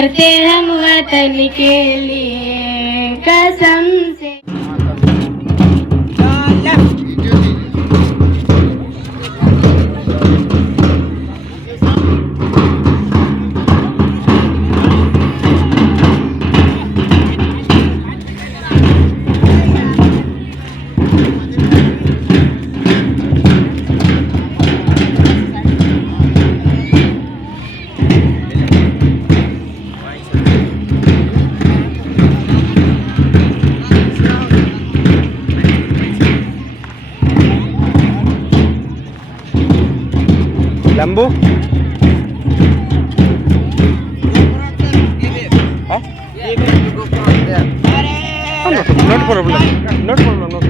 करते हम वतन के लिए कसम से. लंबू not problem not problem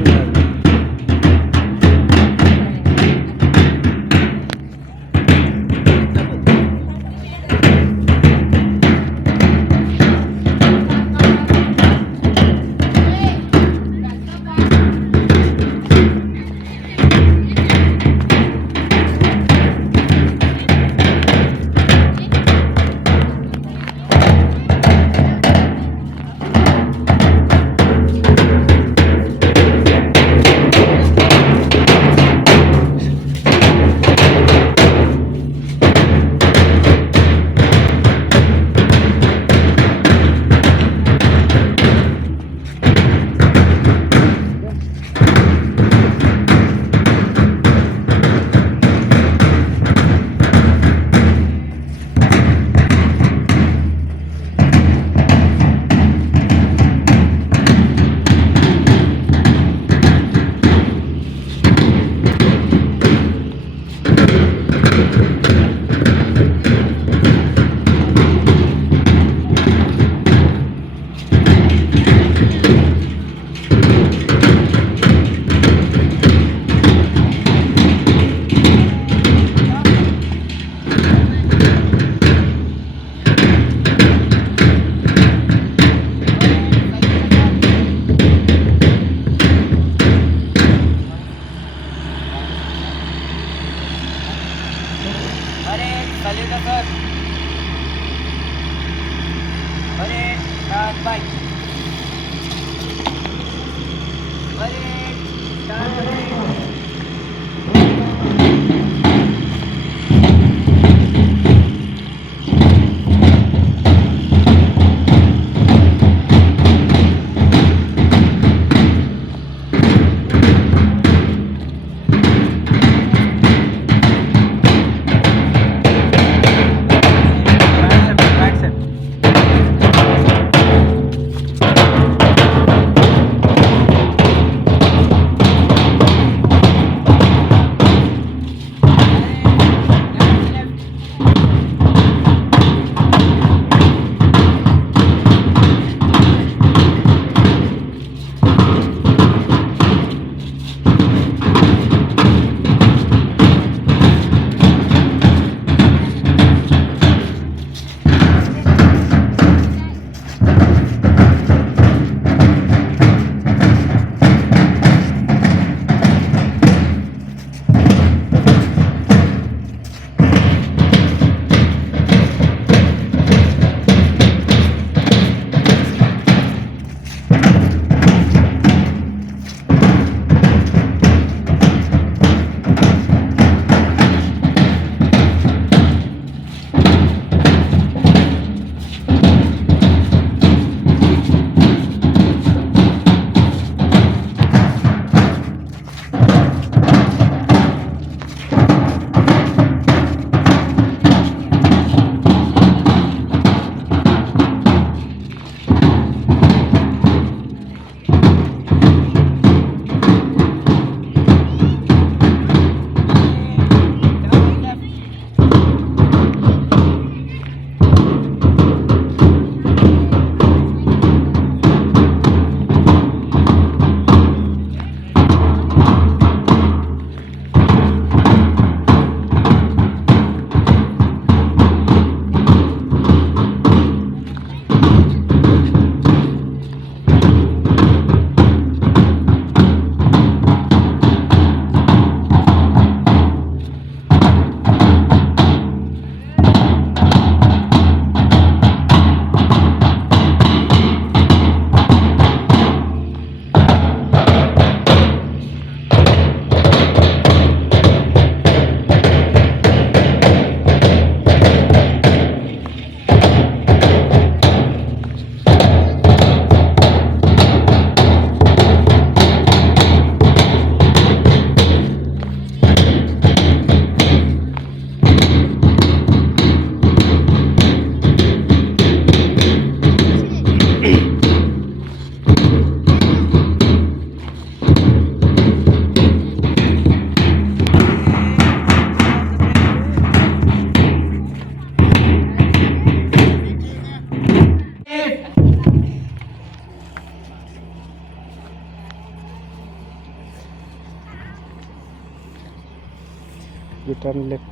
turn left,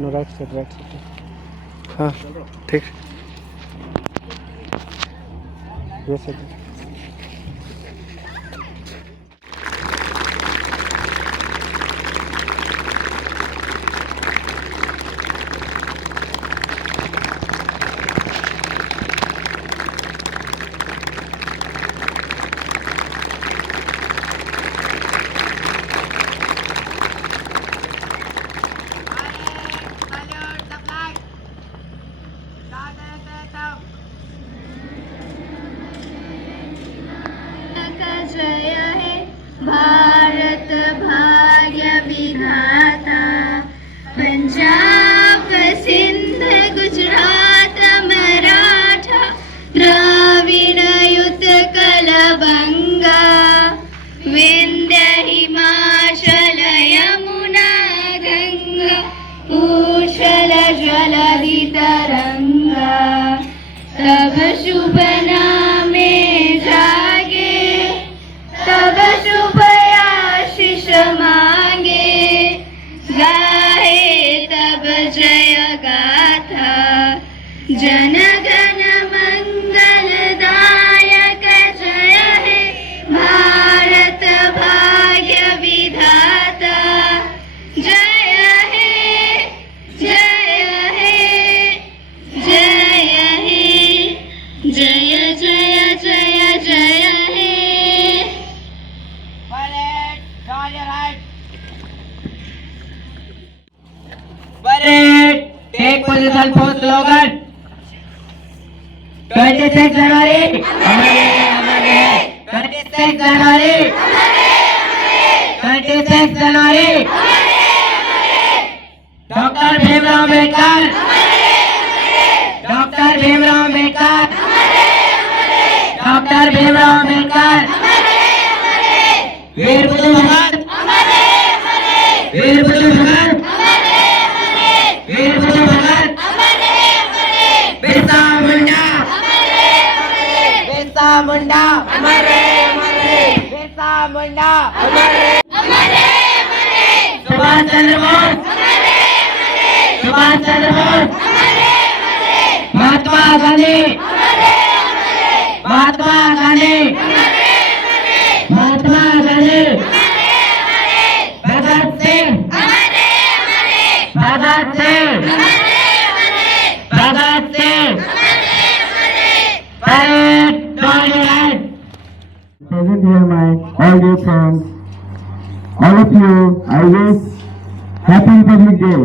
no right side. हाँ ठीक, ये साइड। जय हे भारत भाग्य विधाता, पंजाब सिंध गुजरात मराठा द्राविड़ उत्कल बंगा, विंध्य हिमाचल यमुना गंगा, उच्छल जलधि तरंगा, तब शुभ नामे जागे, तब शुभ आशीष मांगे, गाहे तब जय गाथा, जन गण मंगल दायक जय हे भारत भाग्य विधाता, जय हे जय हे जय हे, जय जय जय जय हे। Parade, take position for slogan. 26 January, हमारे 26 January, 26 January, doctor Bhimrao Ambedkar, doctor Bhimrao Ambedkar, doctor Bhimrao Ambedkar, Veer Buddhu Bhagat, Veer Buddhu Bhagat, Veer Buddhu Bhagat, Birsa Munda, Birsa Munda, Birsa Munda, Subhash Chandra Bose, Subhash Chandra Bose, Mahatma Gandhi, Mahatma Gandhi, Mahatma Gandhi, Bhagat Singh, Bhagat Singh, Bhagat Singh, parade, parade. Present here my all dear friends, all of you, I wish Happy Republic Day.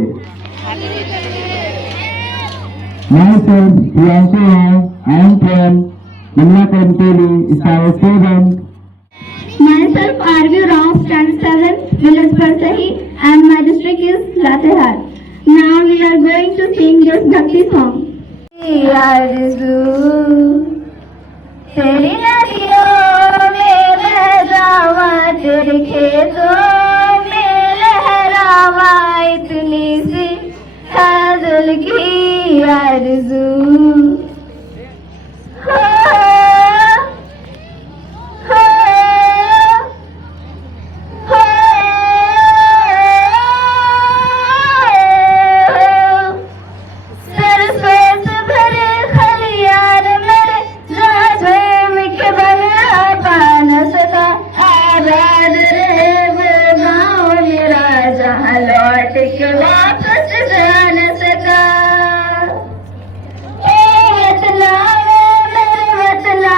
Myself, Priyanshu Rai, I am from Nimla Kanteli, is our student. Myself R.V. Rao, standard 7, village Parsahi, and my district is Latehar. Now we are going to sing this Bhakti song. तेरी नदियों में बह जावा, तेरे खेतों में लहरावा, इतनी सी है दिल की आरज़ू। वापस जा न सका, ओ वतना मेरे वतना,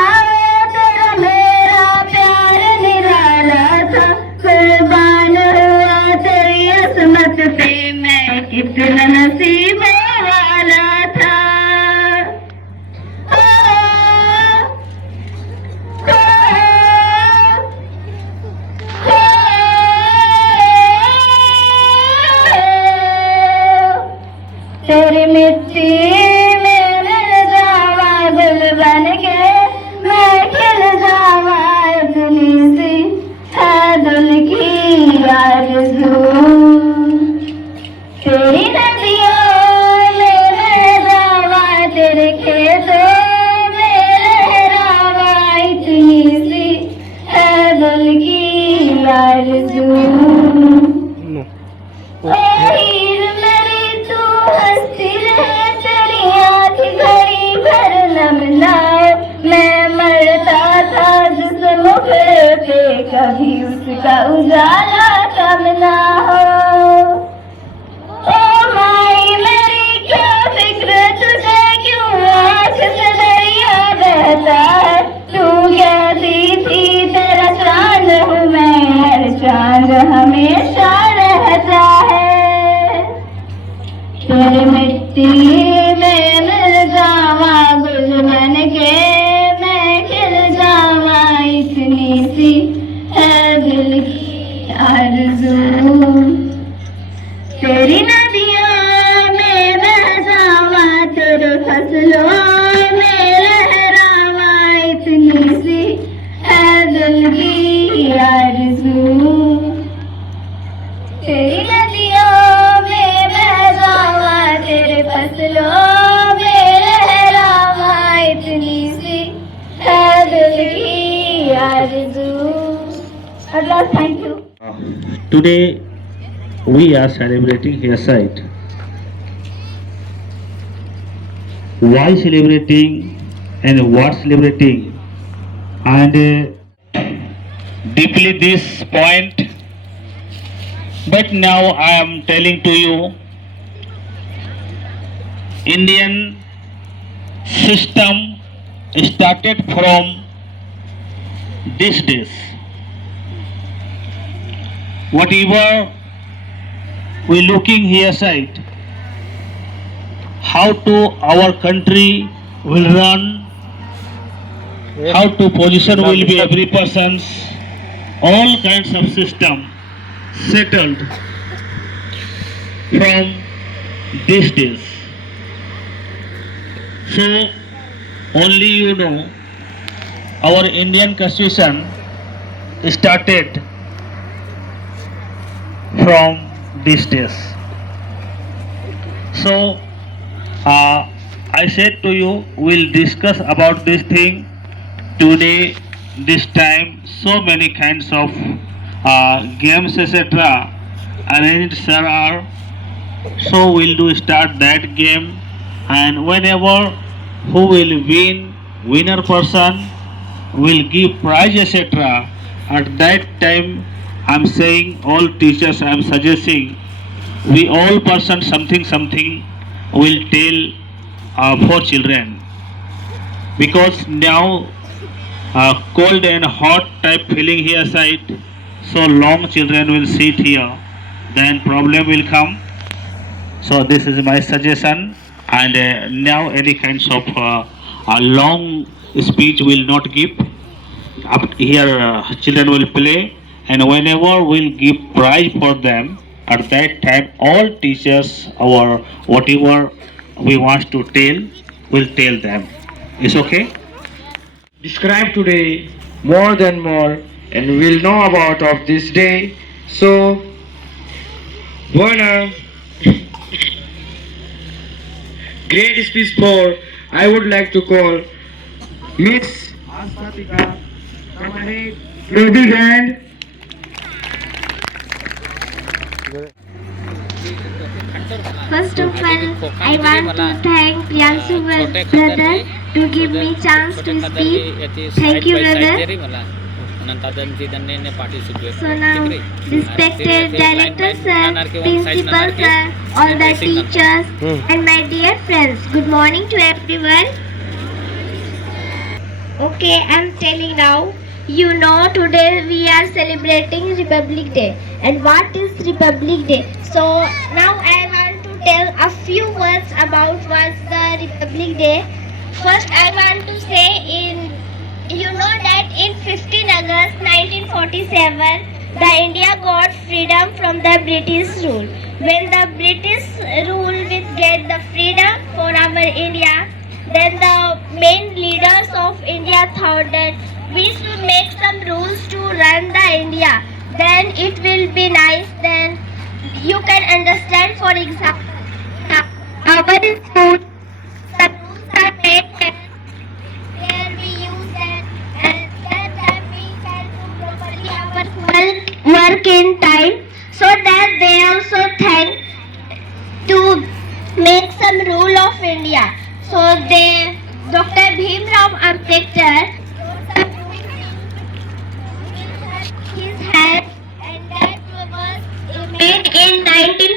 तेरा मेरा प्यार निराला था, कुर्बान हुआ तेरी असमत पे, मैं कितना नसीब वाला था। तेरी मिट्टी में मिल जावा, गुल बन के मैं खिल जावा, इतनी सी है दिल की आरज़ू। तेरी नदी फिर पे कभी उसका उजाला कम ना हो। ओ माई मेरी क्या फिक्र तुझे, क्यों आँख से दरिया बहता है। तू कहती थी तेरा चांद हूँ मैं, हर चांद हमेशा रहता है। तेरी मिट्टी में मिल जावा गुल मन के, मैं खिल जावा, इतनी सी है दिल की आरज़ू। तेरी नदियों में बह जावा, तेरे फसलों में लहरावा, इतनी सी है दिल की आरज़ू। तेरी नदियों में बह जावा, तेरे फसलों में लहरावा, इतनी सी है दिल की आरज़ू। अल्लाह, thank you. Today we are celebrating Hillside. Why celebrating and what celebrating? And deeply this point. But now I am telling to you, Indian system started from these days. Whatever we looking here side, how to our country will run, how to position will be every person's, all kinds of system settled from these days. So only you know our Indian constitution started from these days. So I said to you, we'll discuss about this thing today, this time. So many kinds of games etc. arranged sir are. So we'll do start that game, and whenever who will win, winner person will give prize etc. At that time I'm saying all teachers, I'm suggesting we all person something will tell for children, because now cold and hot type feeling here side, so long children will sit here, then problem will come. So this is my suggestion, and now any kinds of long speech will not give. Up here children will play, and whenever we'll give prize for them, at that time all teachers our whatever we want to tell will tell them. Is okay? Describe today more than more, and we'll know about of this day. So Werner, great speech for I would like to call Miss Aspatika. Come ahead, give a big hand. First of all, I want to thank Priyanshu brother to give me chance to speak. Thank you, brother. So now, respected director sir, principal sir, all the teachers, and my dear friends, good morning to everyone. Okay, I'm telling now. You know, today we are celebrating Republic Day. And what is Republic Day? So now I want to tell a few words about what's the Republic Day. First, I want to say you know that in 15 August 1947, the India got freedom from the British rule. When the British rule will get the freedom for our India, then the main leaders of India thought that we should make some rules to run the India. Then it will be nice. Then you can understand. For example, our food, the rules are made where we use that, and that we can do properly our work in time. So that they also think to make some rule of India. So Dr. Bhimrao Ambedkar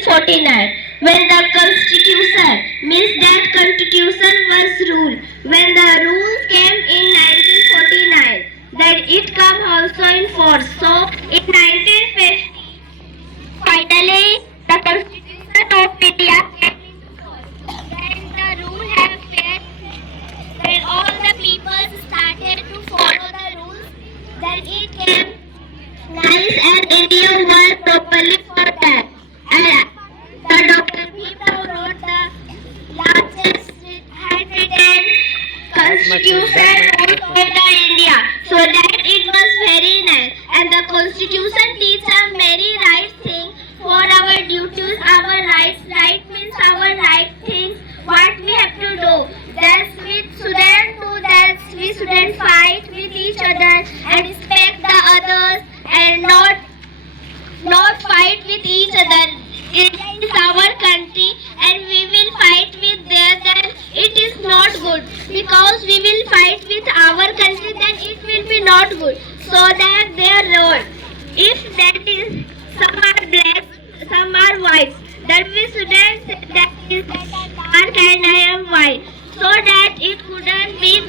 1949. When the Constitution means that Constitution was rule. When the rules came in 1949, then it come also in force. So in 1950, finally the Constitution of India came into force. Then the rule have fair. When all the people started to follow the rules, then it came nice and India was properly for that. And the Dr. Bhimrao wrote the largest handwritten constitution rules of the India. So that it was very nice. And the constitution teaches us many right things for our duties, our rights. Right means our right things, what we have to do. That we shouldn't do that. We shouldn't fight with each other and respect the others and not fight with each other. India is our country and we will fight with theirs, then it is not good. Because we will fight with our country, then it will be not good. So that their role, if that is some are black, some are white, that we shouldn't say that is dark and I am white. So that it couldn't be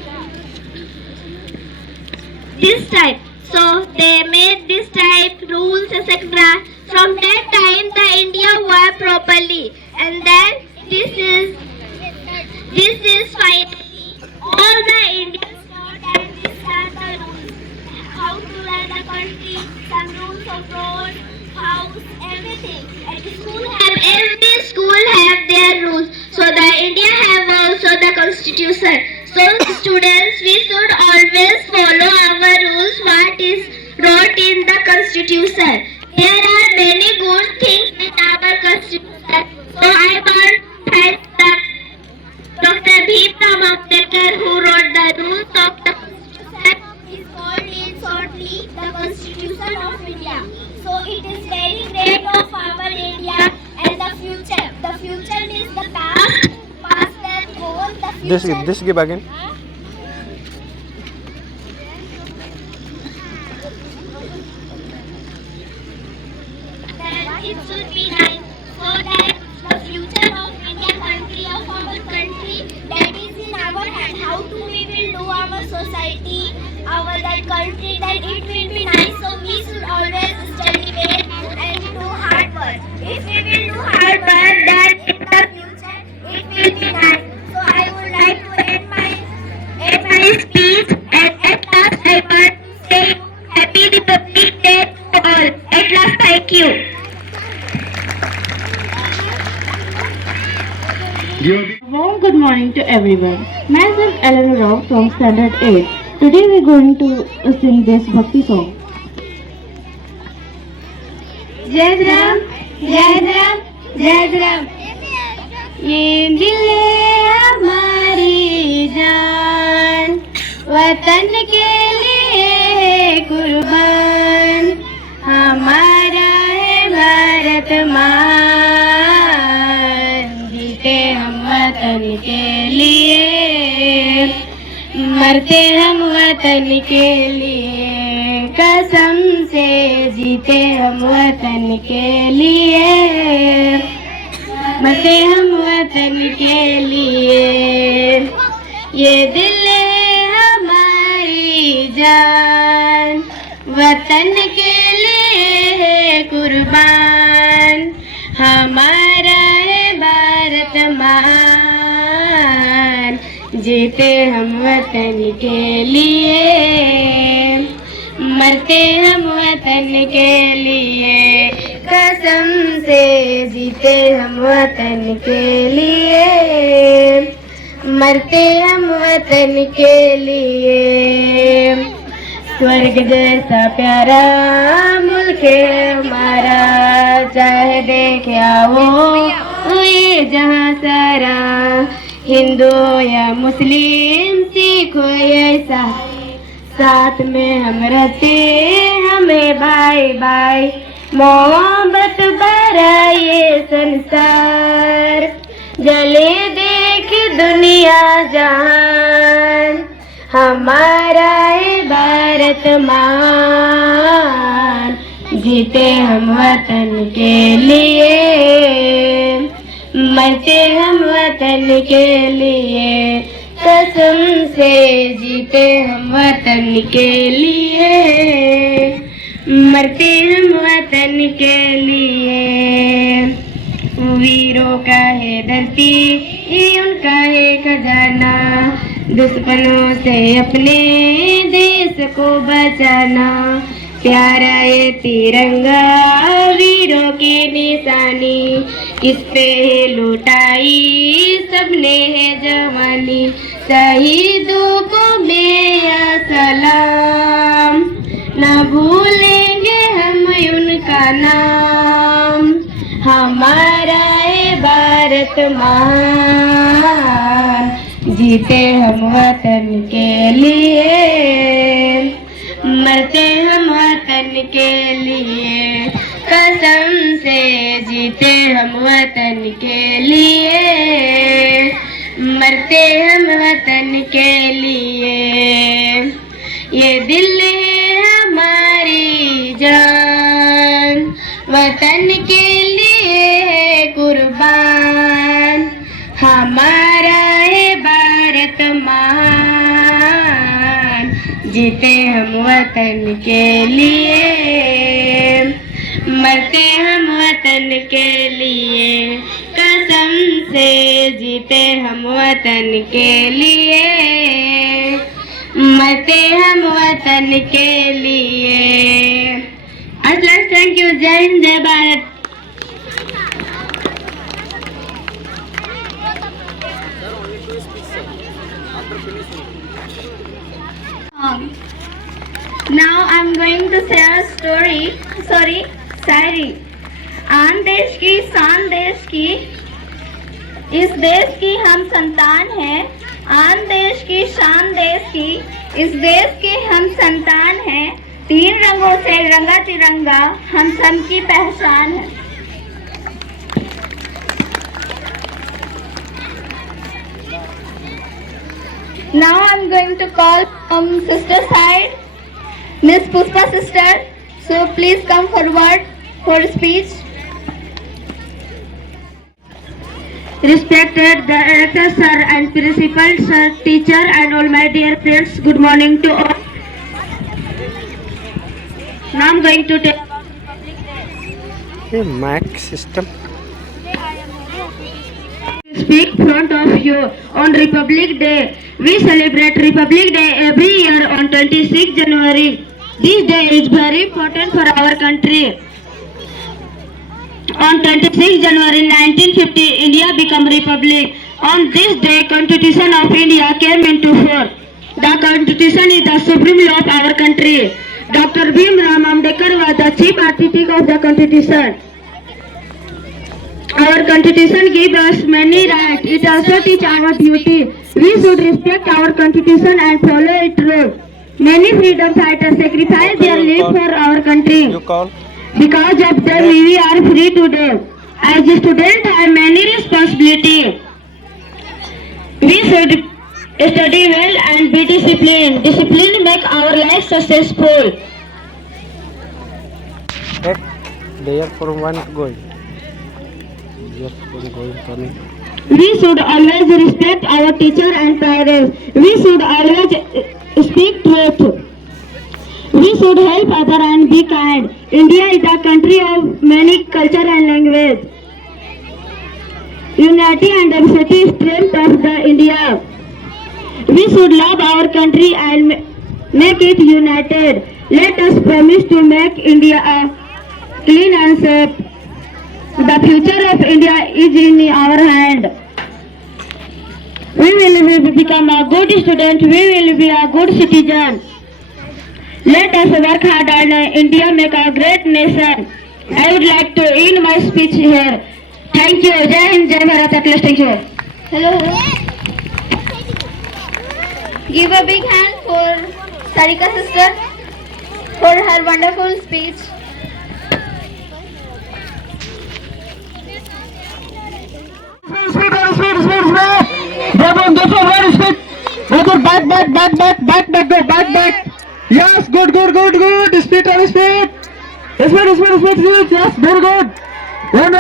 this type. So they made this type rules, etc. From that time the India worked properly, and then this is finally all the Indians know that these are the rules. How to run the country, some rules of road, house, everything. And every school have their rules. So the India have also the constitution. So students, we should always follow our rules what is wrote in the constitution. There are many good things in our constitution. So I want to thank Dr. Bhimrao Ambedkar who wrote the rules of the constitution. Is called in shortly the Constitution of India. So it is very great of our India and the future. The future is the past, past and goal. The future. This give again. It should be nice so that the future of India country, of our country, that is in our hand. How to we will do our society, our that country, that it will be nice. So we should always study well and do hard work. If we will do hard work, then in the future it will be nice. So I would like to end my speech, and at last I want to say Happy Republic Day to all. At last, thank you. Warm good morning to everyone. Myself Eleanor Rao from Standard 8. Today we are going to sing this Bhakti song. Jai Ram, Jai Ram, Jai Ram. ये दिल है हमारी जान, वतन के लिए कुर्बान, हमारा है भारत महान, जीते हम वतन के लिए, मरते हम वतन के लिए, कसम से जीते हम वतन के लिए, मरते हम वतन के लिए, ये दिल है हमारी जान, वतन के लिए है कुर्बान, हमारा है भारत महान, जीते हम वतन के लिए, मरते हम वतन के लिए, कसम से जीते हम वतन के लिए, मरते हम वतन के लिए। स्वर्ग जैसा प्यारा मुल्क है हमारा, चाहे देखा वो ये जहाँ सारा, हिंदू या मुस्लिम सिख हो या ईसाई, साथ में हम रहते हमें भाई भाई, मोहब्बत भरा ये संसार, जले देख दुनिया जहान, हमारा है भारत महान, जीते हम वतन के लिए, मरते हम वतन के लिए, कसम से जीते हम वतन के लिए, मरते हम वतन के लिए। वीरों का है धरती, ये उनका है खजाना, दुश्मनों से अपने देश को बचाना। प्यारा ये तिरंगा वीरों की निशानी, इस पे है लुटाई सबने है जवानी। शहीदों को मेरा सलाम, न भूलेंगे हम उनका नाम। हमारा है भारत महान, जीते हम वतन के लिए, मरते हम वतन के लिए, कसम से जीते हम वतन के लिए, मरते हम वतन के लिए। ये दिल है हमारी जान, वतन के लिए है कुर्बान। हमारा है भारत महान, जीते हम वतन के लिए, मरते हम वतन के लिए, कसम से जीते हम वतन के लिए, मरते हम वतन के लिए। Thank you. जय हिंद, जय Bharat. Now I'm going to share a शायरी। आन देश की शान देश की, इस देश की हम संतान हैं। आन देश की शान देश की, इस देश के हम संतान हैं। तीन रंगों से रंगा तिरंगा हम सब की पहचान है। Now I'm going to call sister side, Miss Pushpa sister. So please come forward for speech. Respected Director Sir and Principal Sir, Teacher and all my dear friends, good morning to all. Now I'm going to tell ये mic system speak in front of you on Republic Day. We celebrate Republic Day every year on 26 January. This day is very important for our country. On 26 January 1950, India became republic. On this day, Constitution of India came into force. The Constitution is the supreme law of our country. Dr. Bhimrao Ambedkar was the chief architect of the Constitution. Our Constitution gives us many rights. It also teaches our duty. We should respect our Constitution and follow its rules. Many freedom fighters sacrificed their lives for our country. You call Because of them, we are free today. As a student, I have many responsibilities. We should study well and be disciplined. Discipline make our life successful. There for one going there for going coming We should always respect our teacher and parents. We should always speak truth. We should help others and be kind. India is a country of many culture and language. Unity and diversity is strength of the India. We should love our country and make it united. Let us promise to make India a clean and safe. The future of India is in our hand. We will become a good student. We will be a good citizen. Let us work hard and India make a great nation. I would like to end my speech here. Thank you. Jai Hind, Jai Bharat. At last, thank you. Hello. Give a big hand for Sarika sister for her wonderful speech. Back. Yes, good. Speed. Speed. Yes, very good. One.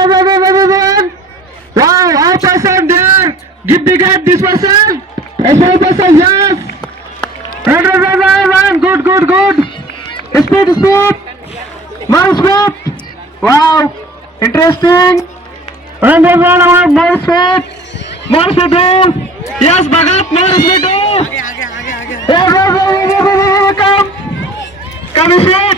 Wow, our person there. Give the gap this person. Small person, yes. Run. Good. Speed. More speed. Wow, interesting. Run, more speed. More speed, do. Yes, Bhagat, more speed, do. Come. Come, speed.